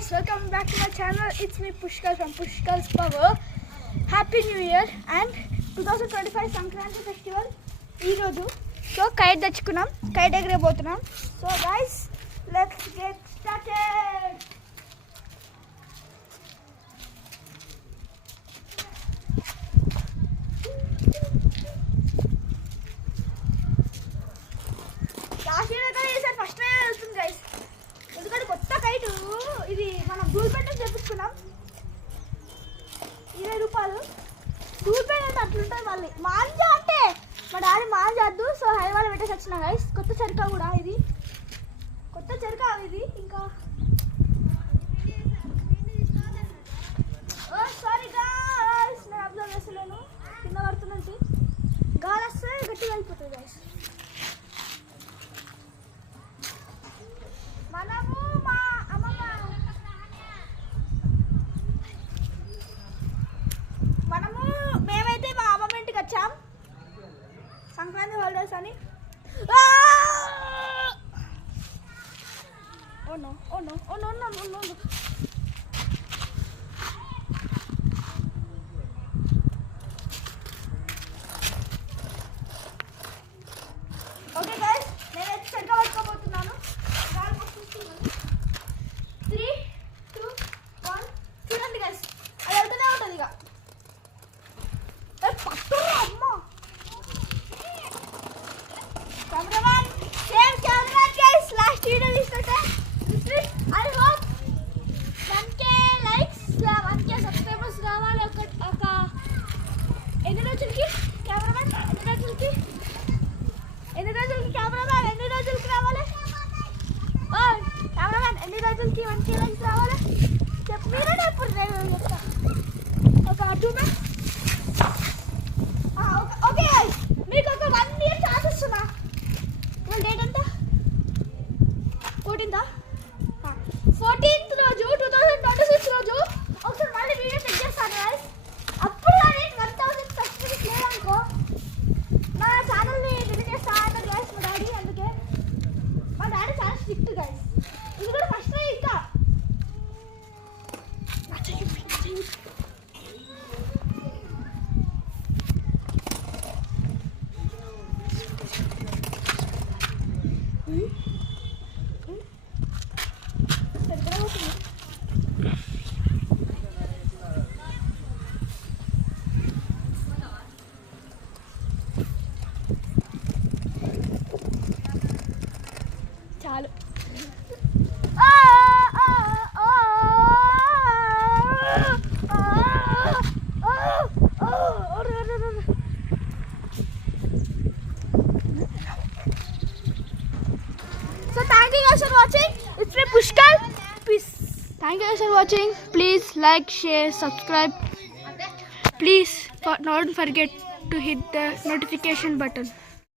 guys, welcome back to my channel. It's me Pushkal from Pushkal's Power. Happy New Year and 2025 Sankranti Festival ee roju. So kite techukunnam, kite egirepothunam. So guys, let's get started. First time వెళ్తుంది guys, ఎందుకంటే కొత్త kite ఇది మనం ధూల్పేట చేపించుకున్నాం. 20 రూపాయలు ధూల్పేట అంటే అట్లుంటుంది. మళ్ళీ మాంజా అంటే మా డాడీ మాంజాద్దు, సో హైవాలో పెట్టేసి వచ్చిన గైస్. కొత్త చెరక కూడా ఇది, కొత్త చెరక ఇది. ఇంకా సారీ గైస్, నేను అబ్జర్వ్ చేస్తలేను, కింద పడుతున్నట్టు గాలి వస్తే గట్టిగా వెళ్ళిపోతుంది గైస్. మేమైతే మా అమ్మమ్మ ఇంటికి వచ్చాం సంక్రాంతి హాలిడేస్ అని. ఓకే గైస్, నేనైతే చెక్క పట్టుకోబోతున్నాను. 3, 2, 1 చూడండి గైస్, అది వెళ్తూనే ఉంటుంది. ఇక cameraman, same cameraman guys, last video తీసుకుంటే I hope 1K likes, 1K subscribers కావాలి. ఒక ఎన్ని రోజులకి కెమెరామ్యాన్, ఎన్ని రోజులకి కెమెరామ్యాన్, ఎన్ని రోజులకి రావాలి? కెమెరామ్యాన్, ఎన్ని రోజులకి 1K లైక్స్ రావాలి చెప్పు. మీరే ఇప్పుడు నేను చెప్తాను. ఒక 2 minutes. ఓకే గైస్, మీకు ఒక 1 year ఛాన్స్ ఇస్తున్నా. డేట్ ఎంత? 14th రోజు 2026 రోజు ఒకసారి మళ్ళీ వీడియో చెక్ చేస్తాను గైస్. అప్పుడు కానీ 1000 సబ్స్క్రైబర్స్ లేదనుకో నా ఛానల్ని డిలీట్ చేస్తా అన్నారు గైస్ మా డాడీ. అందుకే మా డాడీ చాలా స్ట్రిక్ట్ గైస్. ఇది కూడా ఫస్ట్ టైం. ఇంకా చాలు. So thank you guys for watching. It's me Pushkal. Peace. Thank you guys for watching. Please like, share, subscribe. Please don't forget to hit the notification button.